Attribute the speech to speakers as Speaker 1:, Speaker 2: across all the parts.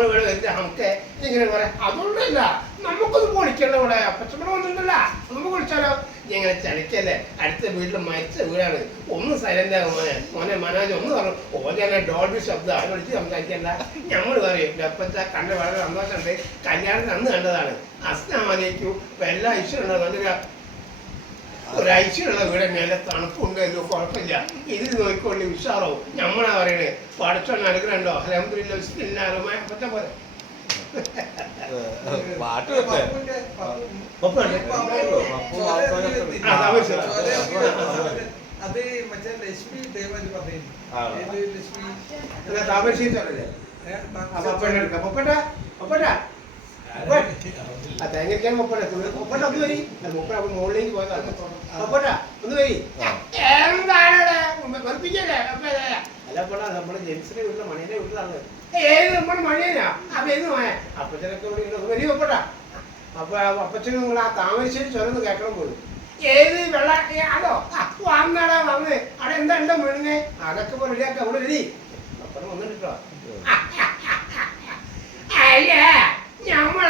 Speaker 1: നമ്മൾ ഇവിടെ വരില്ല നമുക്ക് ഇങ്ങനെ പറയാം. അതുകൊണ്ടല്ല നമുക്കൊന്നും കുളിക്കണ്ട ഇവിടെ അപ്പച്ചമ്മടെ വന്നിട്ടുണ്ടല്ല. നമുക്ക് കുളിച്ചാലോ ഇങ്ങനെ ചളിക്കല്ലേ? അടുത്ത വീട്ടിൽ മരിച്ച വീടാണ്. ഒന്ന് സൈലന്റ് ആകും മോനെ. മോനെ മനോജ് ഒന്ന് പറഞ്ഞു ഓനെ ഡോൾബി ശബ്ദം. വിളിച്ച് സംസാരിക്കല്ല ഞങ്ങൾ പറയും അപ്പച്ച കണ്ട് വളരെ സന്തോഷമുണ്ട്. കല്യാണത്തിന് അന്ന് കണ്ടതാണ്. അസ്നാമലേക്കും ഇപ്പൊ എല്ലാ ഇഷ്ടമുണ്ടോ നല്ലൊരു ഒരാഴ്ചയുള്ള വീട് മേലെ തണുപ്പുണ്ട് എല്ലോ കുഴപ്പമില്ല. ഇത് നോക്കിക്കൊണ്ട് ഉഷാറാവും. നമ്മളാ പറയണേ പടച്ചോണ്ട് അനുഗ്രഹമുണ്ടോ അലഹമില്ല പോലെ.
Speaker 2: പാട്ട്.
Speaker 3: അത് മറ്റേ ലക്ഷ്മി ദേവൻ പറഞ്ഞു ലക്ഷ്മി?
Speaker 1: പപ്പേട്ട എടുക്കാം പപ്പേട്ട പപ്പേട്ട ആ തേങ്ങയ്ക്കാൻ മുപ്പട മുപ്പട ഒന്ന് വരി. മുപ്പട അപ്പൊ മുകളിലേക്ക് പോയതാണ് മുപ്പട ഒന്ന് വരി. അല്ല പോടാ നമ്മുടെ ജെൻസിന്റെ വീട്ടിലെ മണിയുടെ വീട്ടിലാണ് ഏത് നമ്മുടെ മണിയനാ? അപ്പൊ ഏത് മായ അപ്പച്ചനൊക്കെ ഇവിടെ ഉണ്ട്. വരി മുപ്പട അപ്പൊ അപ്പച്ചനും നിങ്ങൾ ആ താമരശ്ശേരി ചൊരന്ന് കേൾക്കണം പോലും. ഏത് വെള്ള അതോ? വന്നടാ വന്ന്. അവിടെ എന്താ ഉണ്ടോ വീഴുന്നേ അതൊക്കെ ഇപ്പൊ റെഡിയാക്കാം അവിടെ വരി അപ്പന വന്നിട്ടോ അല്ല? ഞമ്മൾ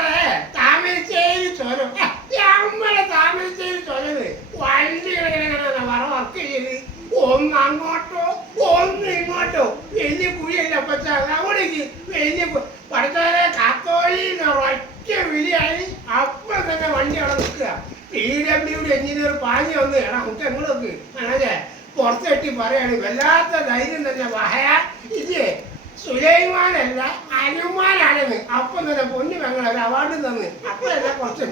Speaker 1: താമരശ്ശേരി ചുരം ഞമ്മളെ താമരശ്ശേരി ചുരത് വണ്ടികളിങ്ങനെ വറ വർക്ക് ചെയ്ത് ഒന്ന് അങ്ങോട്ടോ? ഒന്ന് ഇങ്ങോട്ടോ. വലിയ കുഴിയല്ല പച്ച അവിടേക്ക് വലിയ പഠിത്തവരെ കാത്തോലി ഒറ്റ വിളിയായി. അപ്പൊ തന്നെ വണ്ടി അവിടെ നിൽക്കുക. പി ഡബ്ല്യു എഞ്ചിനീയർ പാഞ്ഞു വന്ന് എടാ നമുക്ക് എങ്ങോട്ടൊക്കെ അതെ പുറത്തെട്ടി പറയാണ് വല്ലാത്ത ധൈര്യം തന്നെ വഹയ ഇല്ലേ സുലൈമാനല്ല അനുമാനാണെന്ന് അപ്പൊ തന്നെ പൊന്നു പെങ്ങൾ ഒരു അവാർഡ് തന്ന് അപ്പൊ എല്ലാം കുറച്ച്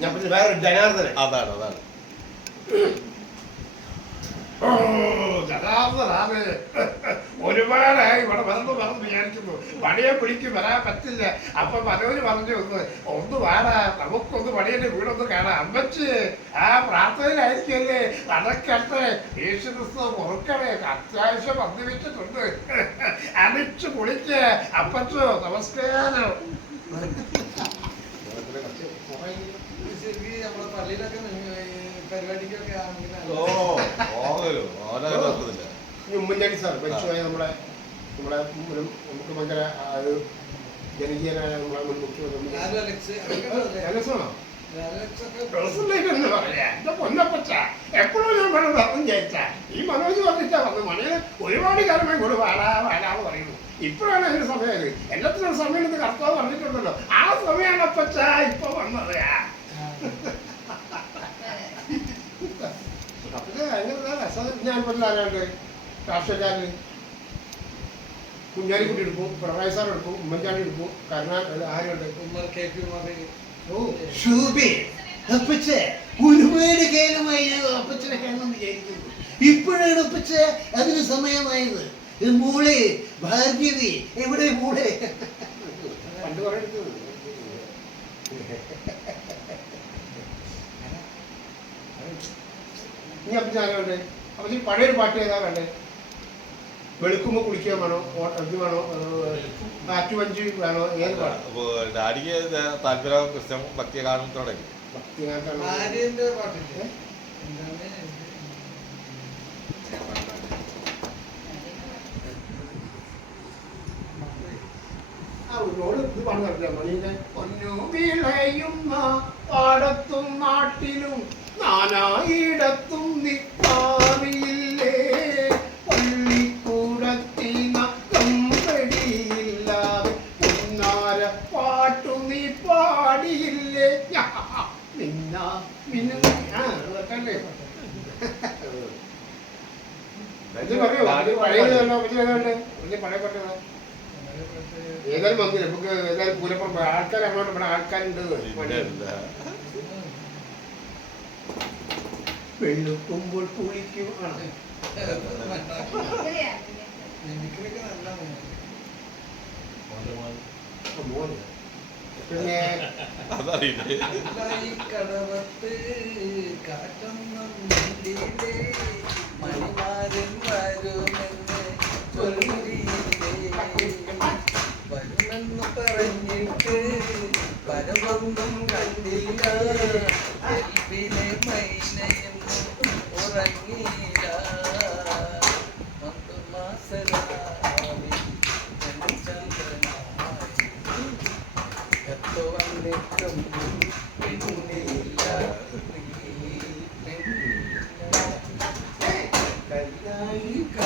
Speaker 1: ഞാൻ പിന്നെ വേറെ ജനാർദ്ദനൻ.
Speaker 2: അതാണ് അതാണ്.
Speaker 1: ജനാർദ്ദനാണ്. ഒരുപാടായി ഇവിടെ വന്ന് വന്ന് വിചാരിക്കുന്നു. പണിയെ പിടിക്ക് വരാൻ പറ്റില്ല. അപ്പൊ മനോജ് പറഞ്ഞു ഒന്ന് ഒന്ന് വാടാ. നമുക്കൊന്ന് പണിയുടെ വീടൊന്ന് കാണാം. അമ്മച്ച് ആ പ്രാർത്ഥനയിലായിരിക്കല്ലേ? നടക്കട്ടെ. യേശുക്രിസ്തു മുറുക്കണേ. അത്യാവശ്യം വന്നു വെച്ചിട്ടുണ്ട്. അടിച്ചു പൊളിച്ച് അപ്പച്ചോ നമസ്കാരം
Speaker 3: ശരിക്കും നമ്മളെ പള്ളിയിലൊക്കെ നിങ്ങൾ ഈ പരിപാടിക്കൊക്കെ ആണെങ്കിൽ
Speaker 2: ഓ
Speaker 1: ഈ ഉമ്മൻചാണ്ടി സാർ മരിച്ചുപോയ ജനകീയനായ മുൻ മുഖ്യമന്ത്രി. എപ്പോഴും ഞാൻ വേണം പറഞ്ഞു ചേച്ച ഈ മനോജ് പറഞ്ഞിട്ടാ വന്നു മണിയെ ഒരുപാട് കാലമായി കൂടെ വാടാ വാടാന്ന് പറയുന്നു. ഇപ്പോഴാണ് അതിന് സമയം എല്ലാത്തിനും സമയം കർത്താവ് പറഞ്ഞിട്ടുണ്ടല്ലോ. ആ സമയമാണ് അപ്പച്ച ഇപ്പൊ വന്നത് അപ്പച്ച ആരാണ്ട് രാഷ്ട്രീയക്കാരന് കുഞ്ഞാലിക്കുട്ടി എടുക്കും പിണറായി സാർ എടുക്കും ഉമ്മൻചാണ്ടി എടുക്കും കരുണാകരൻ ആരുണ്ട്
Speaker 3: ഉമ്മർ കെ പി ഉമ്മർ
Speaker 1: ഓ അപ്പച്ച ഒരുപാട് കാലമായി ഞാൻ അപ്പച്ചനെ കാണണമെന്ന് വിചാരിക്കുന്നു. ഇപ്പോഴാണ് അപ്പച്ച അതിന് സമയമായത്. മൂളെ ഭാഗ്യവി എവിടെ മൂളെ? പണ്ട് എടുത്തത്. ഇനി ആരാ വേണ്ടേ ഈ പഴയൊരു പാട്ട് ഏതാ വേണ്ടേ വെളുക്കുമ്പോ കുളിക്കാൻ വേണോ? ഇത് വേണോ? ആറ്റുവഞ്ചി വേണോ? ഏത് പാട്ട്?
Speaker 2: അപ്പൊ ഡാഡിക്ക് താല്പര്യം ക്രിസ്ത്യൻ
Speaker 3: ഭക്തിഗാനത്തോടെ പാട്ടില്ലേ
Speaker 1: ഇത് പൊന്നു വിളയുന്ന പാടത്തും നാട്ടിലും നാനായിടത്തും പാടിയില്ലേ? ഞാ, മിന്ന മിന്ന ആ അതൊക്കെ ഏതായാലും വന്നില്ല നമുക്ക് ഏതായാലും പൂരപ്പുറം. ആൾക്കാർ അങ്ങോട്ട് ഇവിടെ ആൾക്കാരുണ്ട്. വെള്ളുക്കുമ്പോൾ കുളിക്കും ആ.
Speaker 3: മിമിക്രിയൊക്കെ നല്ലതാണ്
Speaker 1: മോനെ മോന്. പിന്നെ
Speaker 3: കടവത്ത് കാറ്റൊന്നും മിണ്ടിയില്ലേ മണിമാരൻ വരുമെന്ന് വരുമെന്ന് പറഞ്ഞിട്ട് പരമൊന്നും കണ്ടില്ല. കല്ലായി കടവത്ത് കാറ്റും നീ